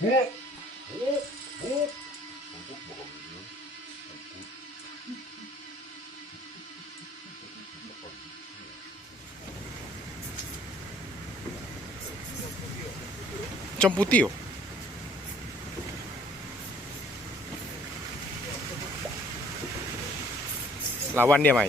Hitam putih yo. Lawan dia main.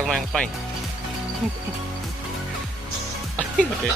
Kalau yang fine. Okay.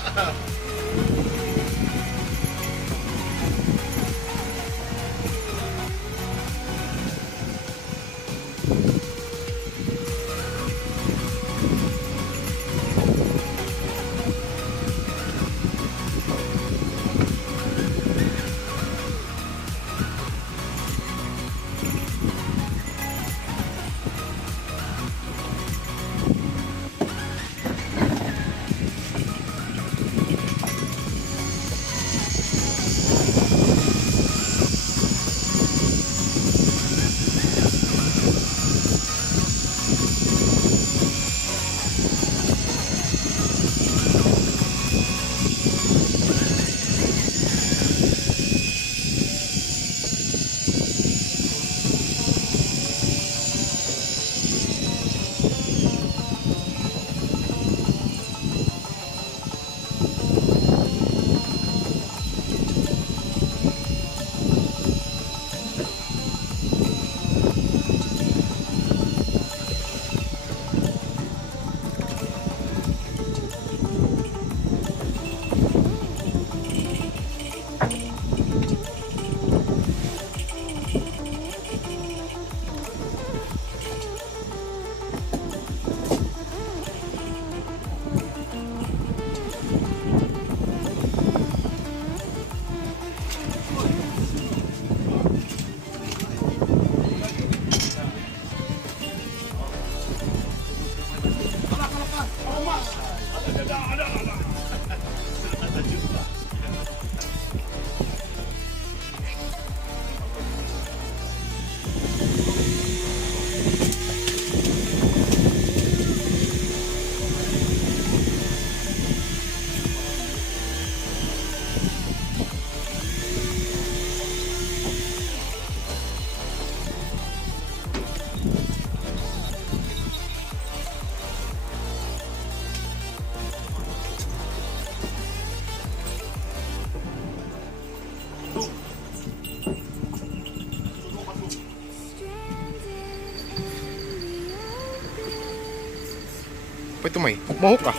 Apa itu, Mai? Mohok kah?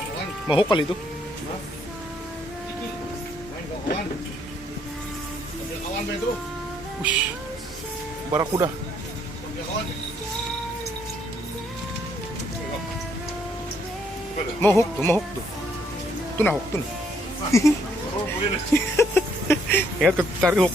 Mohok kali itu. Main kawan. Ambil kawan Bay itu. Wush. Barakuda. Ambil kawan. Mohok tuh. Tuh nah hook tuh. Nah. Oh, begini. Ingat ke tarik hook.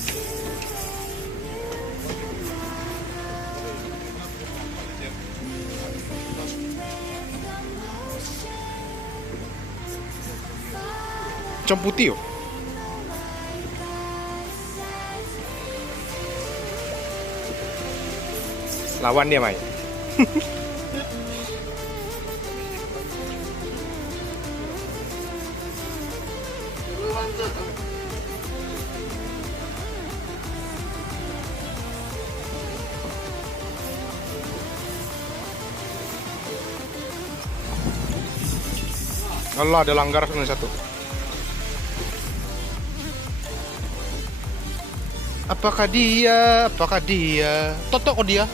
Hitam putih, oh. Lawan dia, Mai. Allah, ada langgar satu. Apakah dia? Totok kok dia?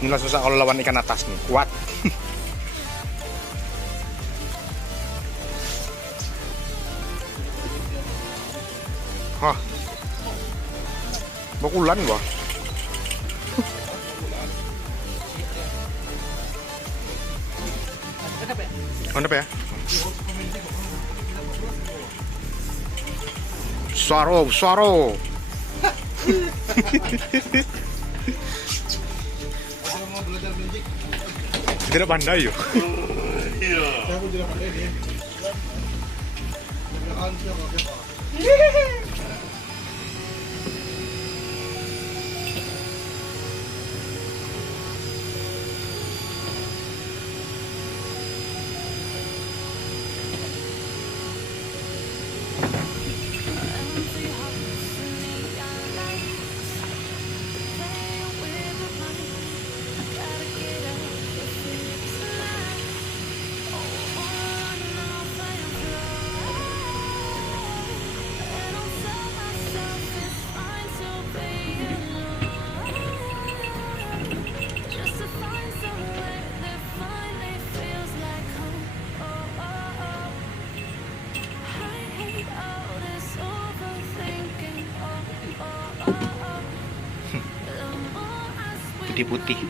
Inilah susah kalau lawan ikan atas nih, kuat. Hah, bakulan gua. Mantap ya. Suaro. Mau belajar magic. Tidak pandai yo. Iya. Saya pun tidak pandai nih. Ambil kawan siapa? Putih-putih.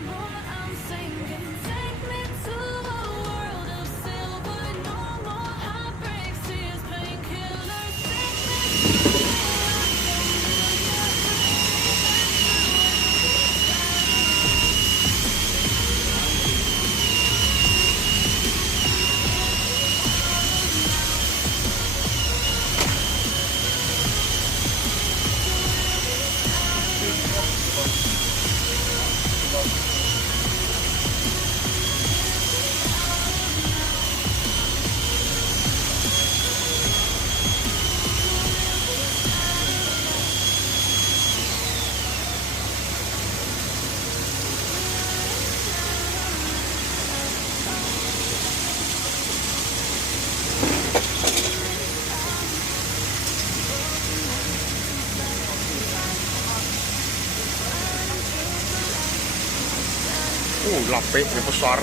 Lape yang besar.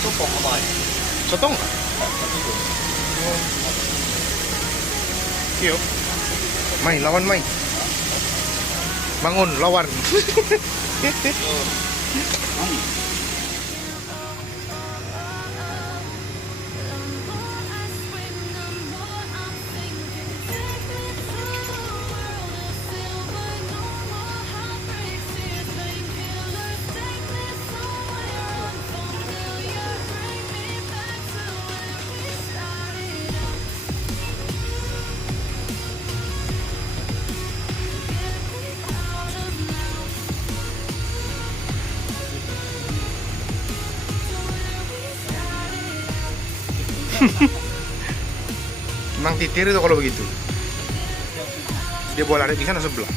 Sopong apa ya? Sotong? Iyo. Mai, lawan Mai. Bangun, lawan. Memang titir itu kalau begitu. Dia bola lari di sana sebelah.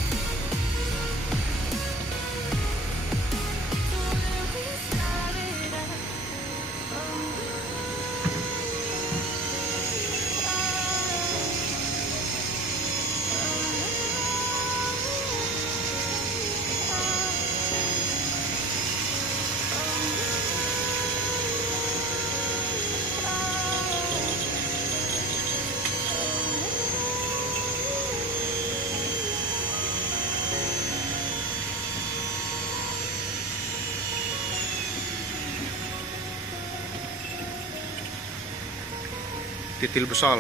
Titil besar.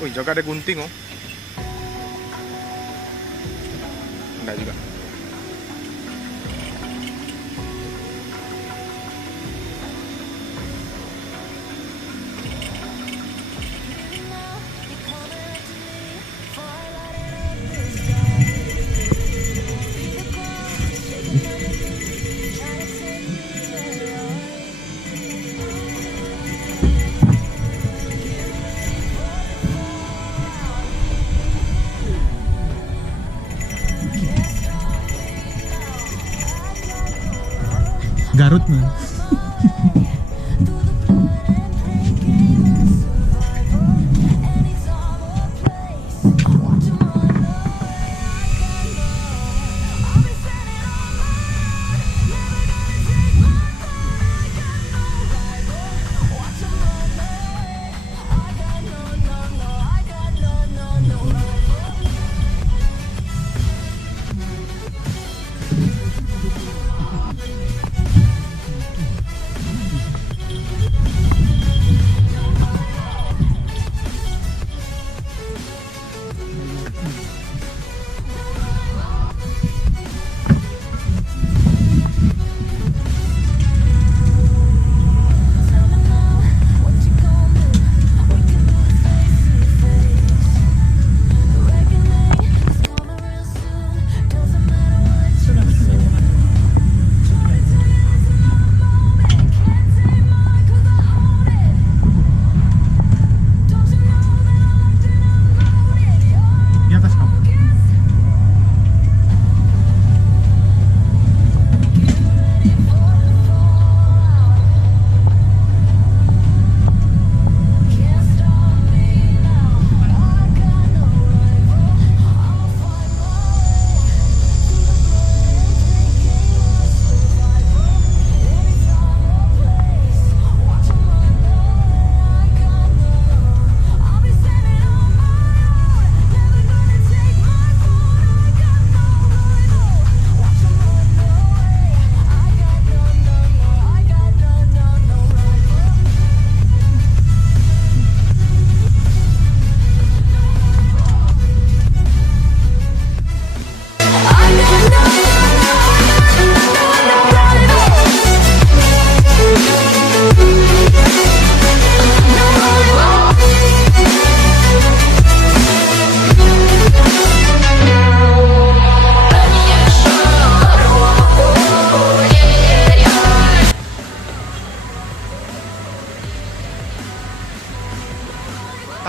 Wih, jaga ada gunting oh. Enggak juga. Garut man.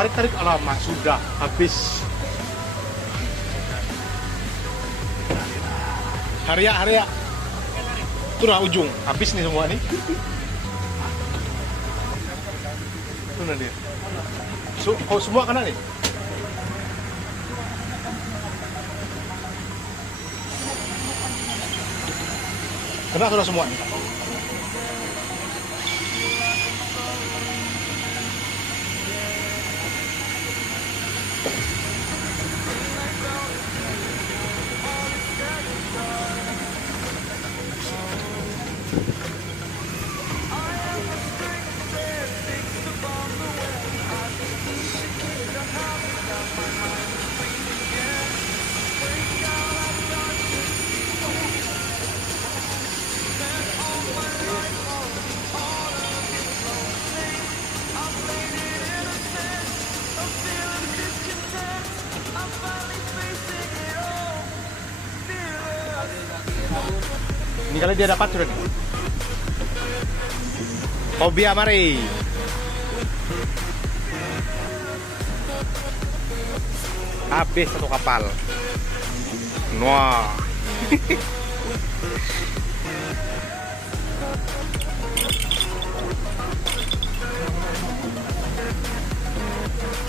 Tarik-tarik, alamak sudah habis. Haria. Itu nah ujung, habis nih semua nih. Itu nah dia. Semua kena nih. Kena sudah semua nih. Ini kali dia dapat sudah nih. Hobia mari. Habis satu kapal. Wah.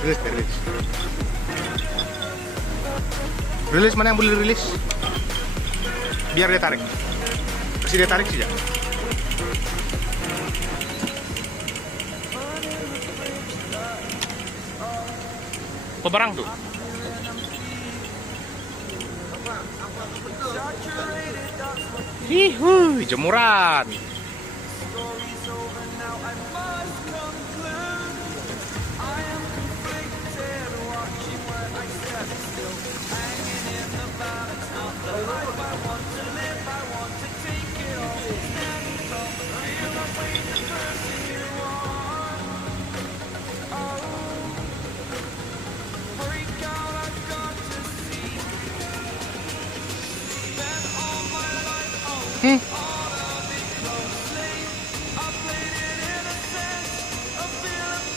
Rilis. Rilis mana yang boleh rilis? Biar dia tarik. Kasih dia tarik saja. Pebarang tuh. Hihuy, jemuran.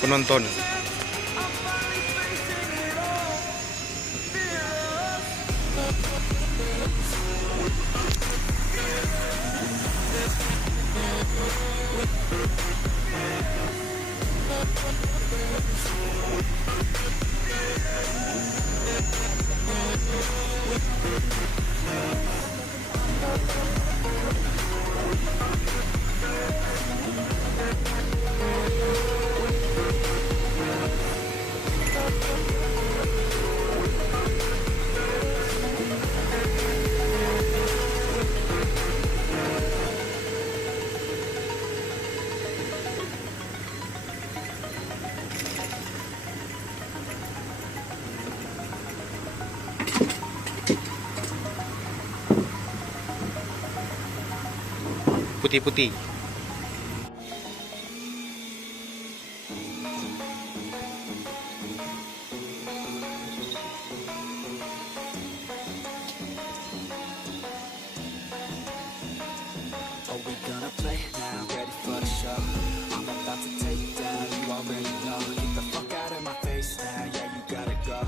Penonton. Putih-putih. Are we gonna play now? Ready for the show? I'm about to take down, you already know. Get the fuck out of my face now, yeah, you gotta go.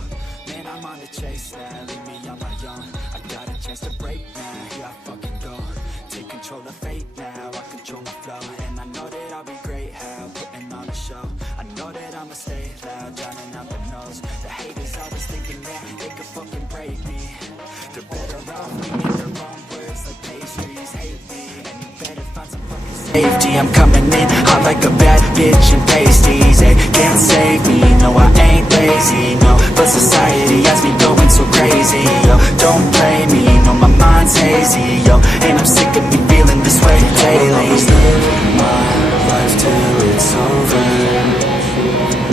Man, I'm on the chase now, leave me on my own. I got a chance to break now, here I fucking go. Take control of fate now, I control my flow. And I know that I'll be great, how putting on a show. I know that I'ma stay loud, drowning out the nose. The haters always thinking that they could fucking break me. They're better off reading their own words like pastries. Hate me, and you better find some fucking safety. I'm coming in hot like a bad bitch in pasties. They can't save me, no I ain't lazy, no. But society has me going so crazy, yo. Don't play me, no my mind's hazy, yo. And I'm sick of me feeling this way daily. I was living my life till it's over,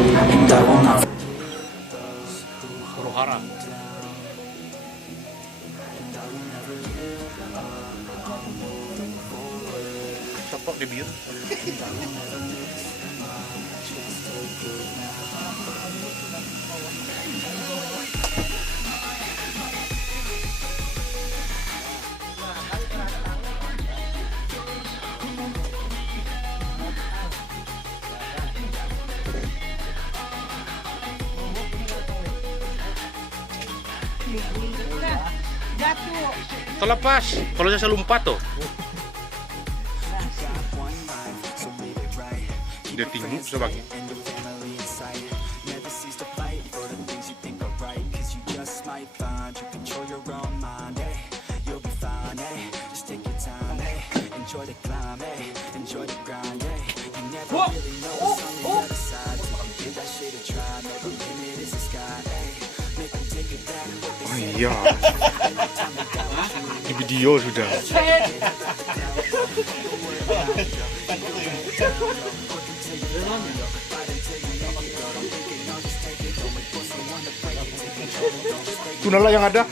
and I will not forget those who hold Hara. me down. And I will never give up, I'm moving forward. Ceplok di biur. And I will never miss my chance to prove now. Terlepas. Kalau saya lompat tuh. So live it right. Dia tinggi sebagainya. And your family in sight. Never cease to fight for the things you think are right. Cause you just might find you control your own mind, hey. You'll be fine, hey. Just take your time, hey. Enjoy the climb, hey. Enjoy the grind, hey. You never really know what's on the other side. So you give that shit a try. No, the limit is the sky, hey. Make them take it back. What they Oh say. iya. Di video sudah. Tunalah yang ada.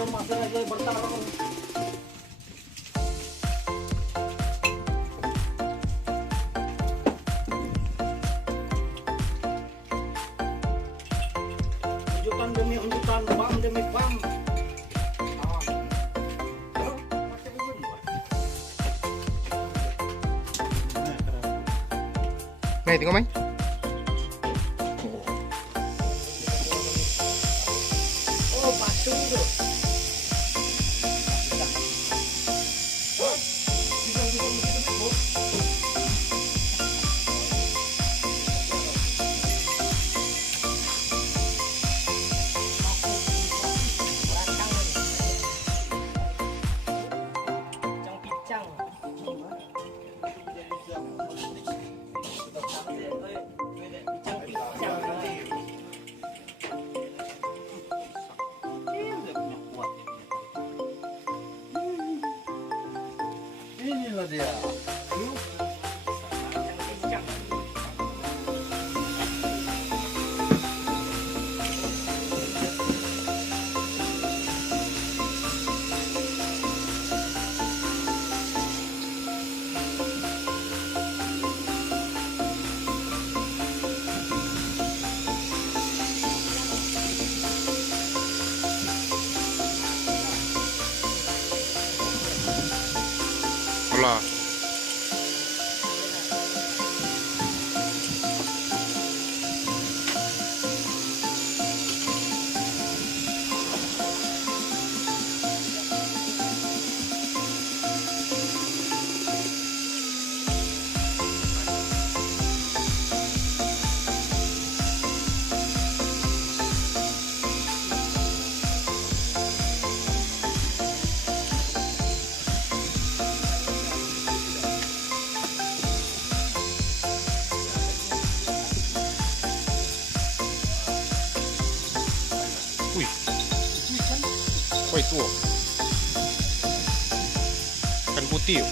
Masuk aja bertarung. Unjukan demi unjukan, bam demi bam. Nih, tengok main. Oh, patung tu. Inilah dia. Alah. Wih, oh itu ikan putih,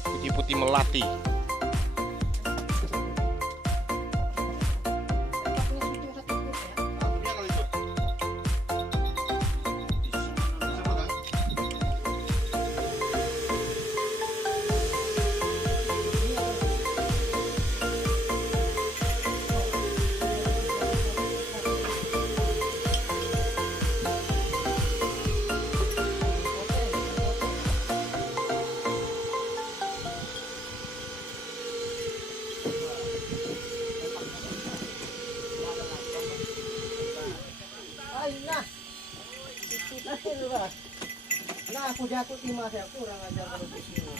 putih-putih melati. Nah, aku jatuh timah saya kurang ajar kalau di sini.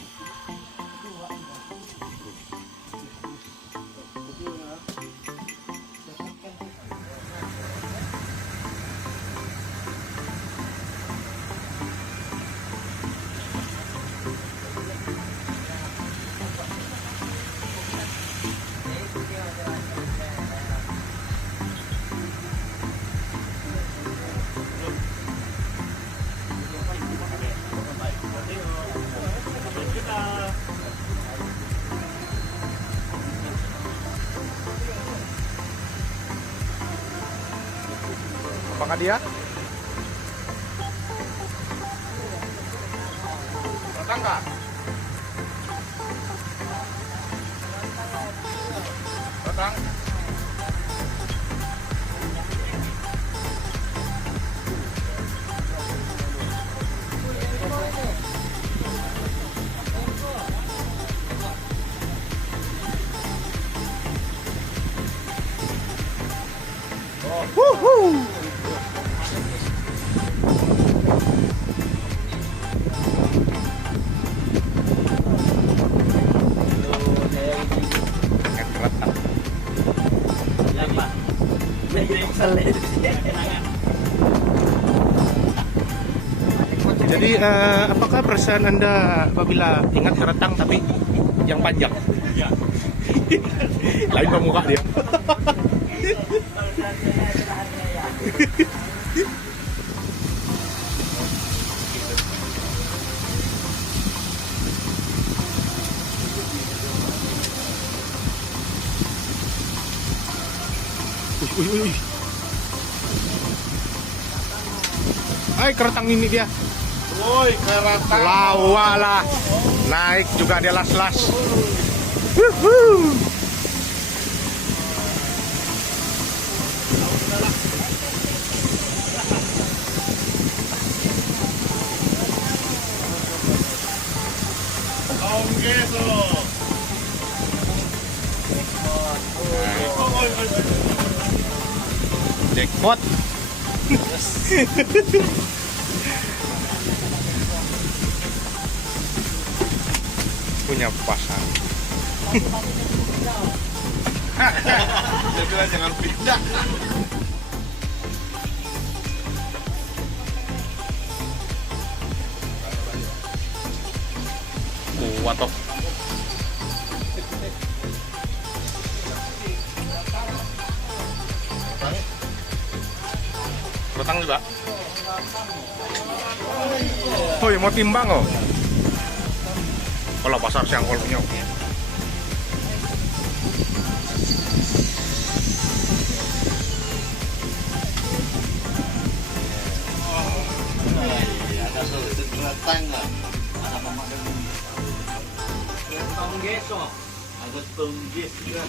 Apakah dia? Datang nggak? Datang. Woohoo! Jadi apakah perasaan Anda apabila ingat keretang tapi yang panjang? Ya. Lain pemuka dia. Uy. Hai, keretang ini dia. Woi, keretang. Lawa lah. Naik juga dia las-las. Wuhu. Om Geso. Jackpot. Punya pasar. Dia bilang jangan pindah. Kuat toh. Keretang juga. Oh, ya mau timbang oh. Kalau pasar siang kolnya. Ada tuh keretang nggak? Ada memakan. Tong geso. Ada tunggis juga.